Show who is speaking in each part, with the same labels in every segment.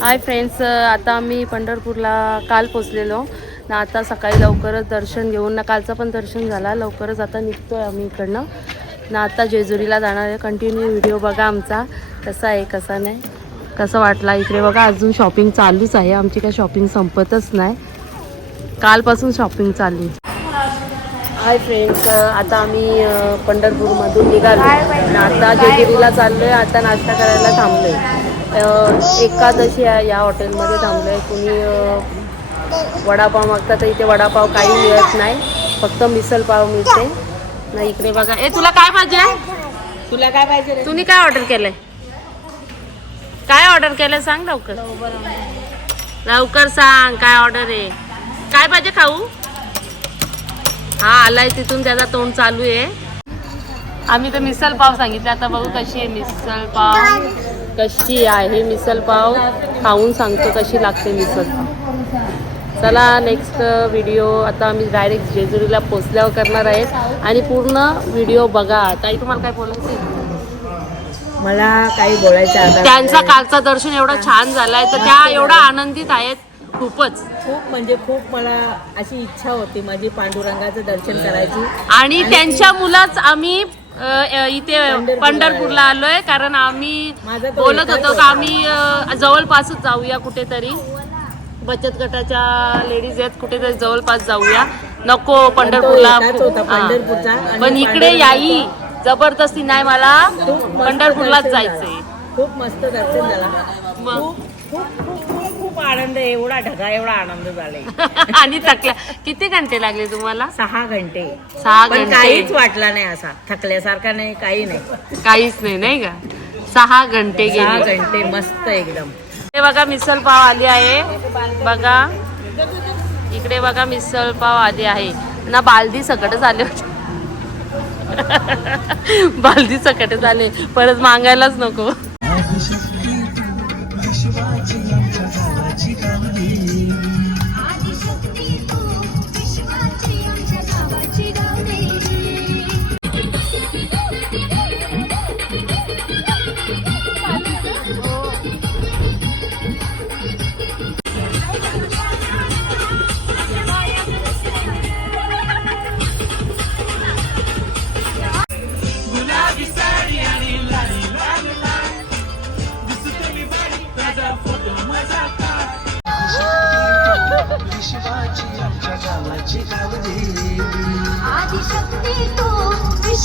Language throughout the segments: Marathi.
Speaker 1: हाय फ्रेंड्स आता आम्ही पंढरपूरला काल पोचलेलो. ना आता सकाळी लवकरच दर्शन घेऊन ना कालचं पण दर्शन झाला. लवकरच आता निघतोय आम्ही इकडनं. ना आता जेजुरीला जाणार आहे. कंटिन्यू व्हिडिओ बघा आमचा. कसा आहे कसा नाही. कसं वाटला इकडे बघा. अजून शॉपिंग चालूच आहे. आमची काय शॉपिंग संपतच नाही. कालपासून शॉपिंग चालू आहे. हाय फ्रेंड्स आता आम्ही पंढरपूरमधून निघालो. आता जेजुरीला चाललोय. आता नाश्ता करायला थांबलोय. आहे एकादशी आहे या हॉटेलमध्ये थांबलोय. कुणी अ, वडापाव मागतात तर इथे वडापाव काही मिळत नाही. फक्त मिसल पाव मिळते. ना इकडे बघा. ए तुला काय पाहिजे?
Speaker 2: तुला काय पाहिजे
Speaker 1: तुम्ही काय ऑर्डर केलंय? काय ऑर्डर केलंय सांग लवकर. लवकर सांग काय ऑर्डर आहे? काय पाहिजे खाऊ? हा आलाय तिथून त्याचा तोंड चालू आहे. आम्ही तर मिसल पाव सांगितले. आता बघू कशी आहे मिसल पाव कशी आहे मिसल पाव? खाऊन सांगतो कशी लागते मिसल पाव. चला नेक्स्ट व्हिडिओ आता आम्ही डायरेक्ट जेजुरीला पोचल्यावर करणार आहेत आणि पूर्ण व्हिडिओ बघा. ताई तुम्हाला काय बोलायचं?
Speaker 2: मला काही बोलायचं आता.
Speaker 1: त्यांचा कालचा दर्शन एवढं छान झालाय. तर त्या एवढा आनंदित आहेत. खूपच.
Speaker 2: खूप म्हणजे खूप मला अशी इच्छा होती माझी पांडुरंगाचं दर्शन करायची.
Speaker 1: आणि त्यांच्या मुलाच आम्ही इथे पंढरपूरला आलोय कारण आम्ही बोलत होतो का आम्ही जवळपासच जाऊया कुठेतरी. बचत गटाच्या लेडीज आहेत कुठेतरी जवळपास जाऊया. नको पंढरपूरला. पण इकडे याई जबरदस्ती नाही मला पंढरपूरलाच जायचंय.
Speaker 2: खूप मस्त दर्शन झालं. आनंद एवढा ढगा एवढा आनंद झालाय.
Speaker 1: आणि थकल्या किती घंटे लागले तुम्हाला?
Speaker 2: सहा घंटे.
Speaker 1: सहा घंटे.
Speaker 2: काहीच वाटला नाही असा. थकल्यासारखा नाही काही नाही.
Speaker 1: काहीच नाही नाही का? सहा घंटे
Speaker 2: सहा घंटे मस्त एकदम.
Speaker 1: हे बघा मिसळ पाव आली आहे. बघा. इकडे बघा मिसळ पाव आली आहे. ना बालदी सकटच आले होते. बालदी सकटच आले परत मागायलाच नको.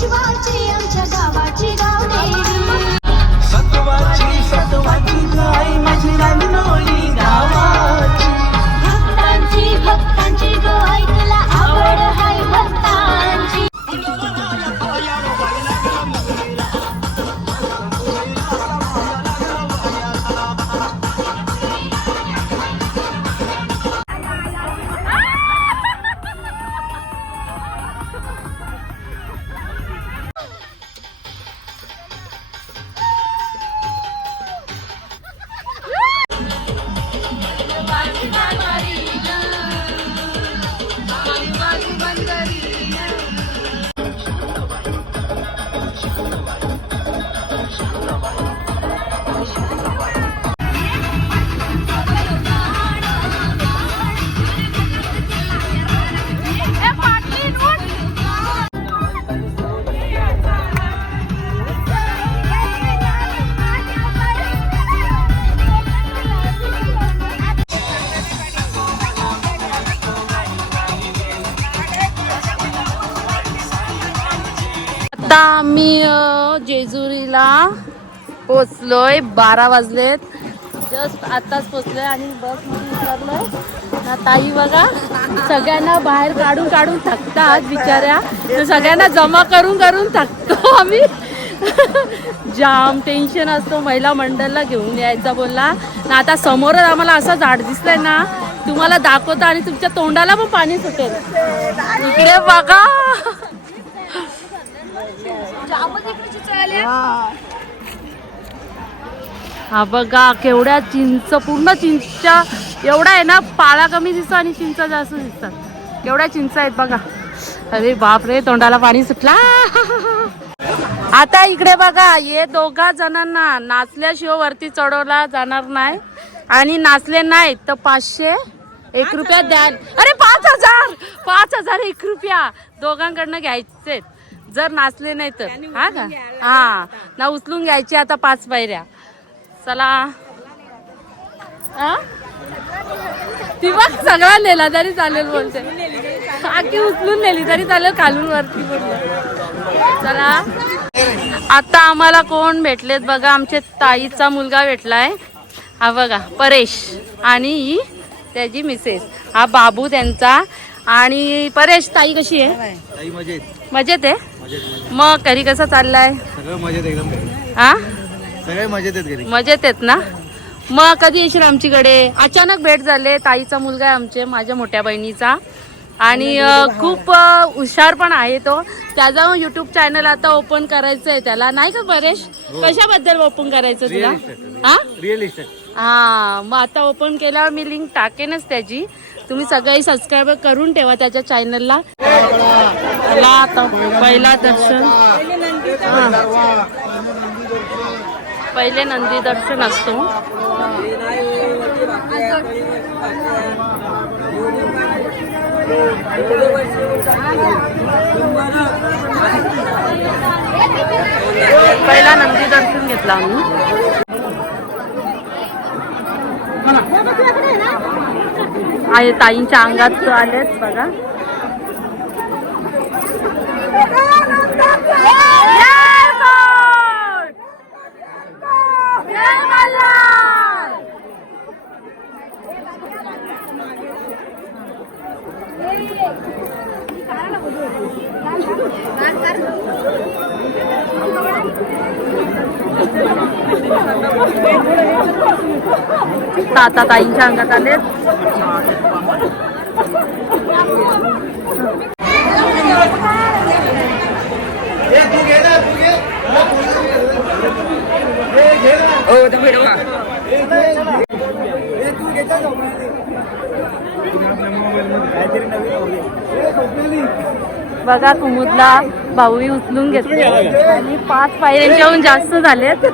Speaker 3: विश्वाची आमच्या
Speaker 1: पोचलोय बारा वाजलेत. जस्ट आताच पोचलोय आणि बसमध्ये ना ताई बघा सगळ्यांना बाहेर काढून काढून थकतात बिचाऱ्या. तर सगळ्यांना जमा करून करून थकतो आम्ही. जाम टेन्शन असतो. महिला मंडळला घेऊन यायचा बोलला. ना आता समोरच आम्हाला असं झाड दिसलंय ना तुम्हाला दाखवतो आणि तुमच्या तोंडाला पण पाणी सुटेल. इकडे बघा. हा बघा केवढ्या चिंच पूर्ण चिंचा एवढा आहे ना पाळा कमी दिसतो आणि चिंचा जास्त दिसतात. केवढ्या चिंच आहेत बघा. अरे बाप रे तोंडाला पाणी सुटला. आता इकडे बघा हे दोघा जणांना नाचल्याशिवाय वरती चढवला जाणार नाही. आणि नाचले नाहीत तर पाचशे एक रुपया द्या. अरे पाच हजार! पाच हजार एक रुपया. दोघांकडनं घ्यायचे जर नाचले नाही तर. हा का? हा. ना उचलून घ्यायची आता पाच पायऱ्या. चला? ती बघ सगळा नेला तरी चालेल बोलते. आखी उचलून नेली तरी चालेल खालून वरती बोलते चला. आता आम्हाला कोण भेटलेत बघा आमचे ताईचा मुलगा भेटलाय. हा बघा परेश आणि ही त्याची मिसेस. हा बाबू त्यांचा. आणि परेश ताई कशी आहे?
Speaker 4: ताई मजेत.
Speaker 1: आहे? मग घरी कसं चाललाय? हा?
Speaker 4: सगळे मजेत आहेत घरी.
Speaker 1: मजेत आहेत ना? मग कधी येशील आमच्याकडे? अचानक भेट झाले. ताईचा मुलगा आहे आमचे माझ्या मोठ्या बहिणीचा. आणि खूप हुशार पण आहे तो. त्याचा युट्यूब चॅनल आता ओपन करायचं आहे त्याला. नाही का परेश? कशाबद्दल ओपन करायचं तुला. हा?
Speaker 4: रिअल इस्टेट
Speaker 1: हा मग आता ओपन केल्यावर मी लिंक टाकेनच त्याची. तुम्ही सगळी सबस्क्राईब करून ठेवा त्याच्या चॅनलला पहिला दर्शन. हा. पहिले नंदी दर्शन असतो. पहिला नंदी दर्शन घेतला आम्ही. आहे ताईंच्या अंगात आलेत बघा. ताता ताईंच्या अंगात आलेत बघा कुमुदला भाऊही उचलून घेतले. आणि पाच पायऱ्यांच्याहून जास्त झालेत.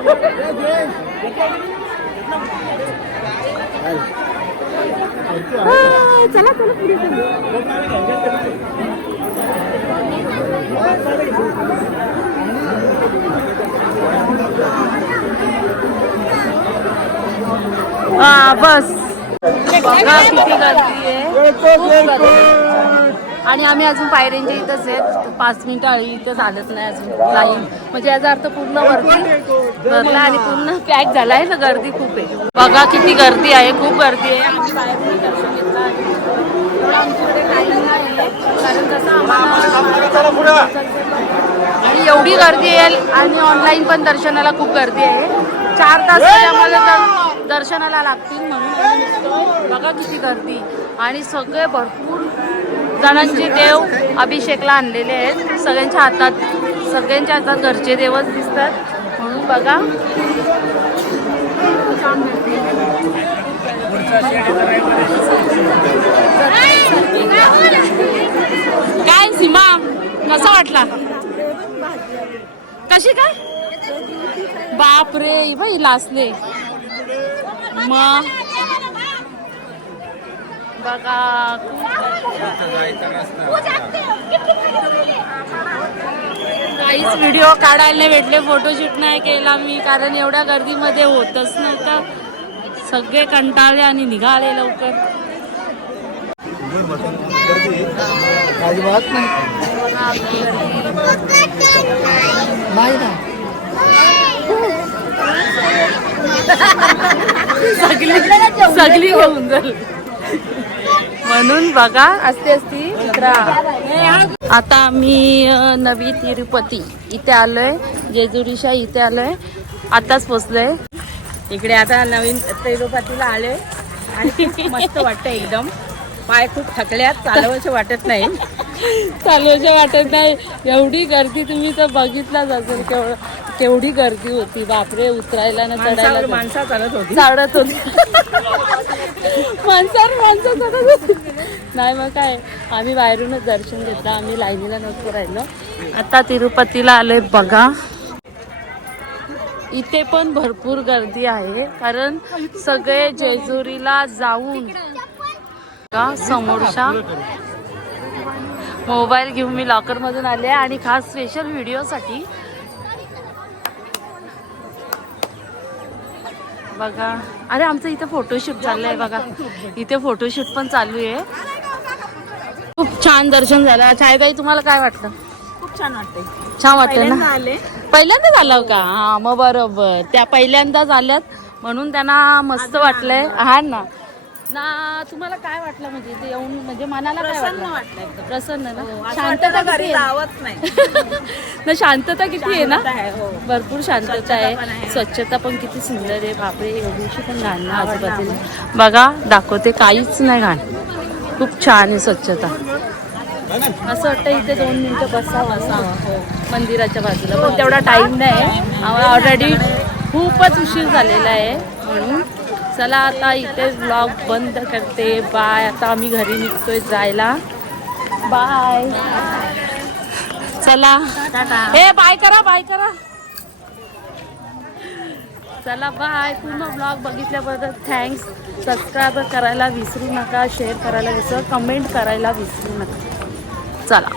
Speaker 1: चला चला पुढे बस. बघा किती गर्दी आहे. आणि आम्ही अजून पायऱ्यांच्या इथंच आहेत. पाच मिनिटं आली इथं झालंच नाही अजून. लाईन. म्हणजे याचा अर्थ पूर्ण वरती भरला आणि पूर्ण पॅक झाला आहे ना गर्दी खूप आहे. बघा किती गर्दी आहे. खूप गर्दी आहे. आम्ही दर्शन आमच्याकडे नाही कारण कसं आम्हाला आणि एवढी गर्दी आहे आणि ऑनलाईन पण दर्शनाला खूप गर्दी आहे. चार तास तरी आम्हाला तर दर्शनाला लागतील म्हणून बघा किती गर्दी. आणि सगळे भरपूर जणांचे देव अभिषेकला आणलेले आहेत. सगळ्यांच्या हातात सगळ्यांच्या हातात घरचे देवच दिसतात. म्हणून बघा. काय सीमा कसा वाटला? कशी काय? बापरे बाई लासले मग? बघा काहीच व्हिडिओ काढायला नाही भेटले फोटोशूट नाही केला मी कारण एवढ्या गर्दीमध्ये होतच नव्हतं. सगळे कंटाळले आणि निघाले लवकर.
Speaker 4: नाही.
Speaker 1: सगळी सगळी घेऊन जाईल. म्हणून बघा असते असती आता आम्ही नवी तिरुपती इथे आलोय जेजुरीशा इथे आलोय. आताच पोचलोय.
Speaker 2: इकडे आता नवीन तिरुपतीला आले आणि मस्त वाटतं एकदम. पाय खूप थकल्यात चालवायचे वाटत नाही.
Speaker 1: चालवायचे वाटत नाही. एवढी गर्दी तुम्ही तर बघितलाच असेल केवढ. केवढी गर्दी होती बापरे उतरायला ना
Speaker 2: माणसावर
Speaker 1: चढायला
Speaker 2: माणसा चालत होती.
Speaker 1: चालत होती. माणसावर माणसं चढत होती. नाही मग काय आम्ही बाहेरूनच दर्शन घेतलं आम्ही लाईनीला नव्हतो राहिलो. आता तिरुपतीला आलोय बघा. इथे पण भरपूर गर्दी आहे कारण सगळे जेजुरीला जाऊन का समोरच्या मोबाईल घेऊन मी लॉकर मधून आले आणि खास स्पेशल व्हिडिओसाठी बघा. अरे आमचं इथे फोटोशूट चाललंय बघा. इथे फोटोशूट पण चालू आहे. खूप छान दर्शन झालं. छायताई तुम्हाला काय वाटलं?
Speaker 2: खूप छान वाटते
Speaker 1: छान वाटलं
Speaker 2: पहिल्यांदा
Speaker 1: ना
Speaker 2: आले.
Speaker 1: पहिल्यांदा झालं का? हा मग बरोबर. त्या पहिल्यांदाच आल्यात म्हणून त्यांना मस्त वाटलंय. हा ना. ना तुम्हाला काय वाटलं म्हणजे ते येऊन म्हणजे मनाला काय
Speaker 2: प्रसन्न
Speaker 1: वाटलं?
Speaker 2: वाटलं एकदम.
Speaker 1: प्रसन्न ना?
Speaker 2: हो,
Speaker 1: शांतता
Speaker 2: घरी
Speaker 1: किती आहे?
Speaker 2: जावंच नाही.
Speaker 1: ना शांतता किती आहे ना?
Speaker 2: शांतता आहे, हो.
Speaker 1: भरपूर शांतता
Speaker 2: स्वच्छता पण
Speaker 1: आहे.
Speaker 2: आहे.
Speaker 1: स्वच्छता पण किती सुंदर आहे. बापरे एवढीशी पण घाण ना आजूबाजूला. बघा दाखवते काहीच नाही घाण खूप छान आहे स्वच्छता. असं वाटतं इथे दोन मिनिटं बसावं बसावं हो मंदिराच्या बाजूला. पण तेवढा टाईम नाही. ऑलरेडी खूपच उशीर झालेला आहे. म्हणून चला आता इथे ब्लॉग बंद करते. बाय आता आम्ही घरी निघतोय जायला. बाय चला. हे बाय करा बाय करा. चला बाय पूर्ण ब्लॉग बघितल्याबद्दल थँक्स सबस्क्राईब करायला विसरू नका शेअर करायला विसरू कमेंट करायला विसरू नका. चला.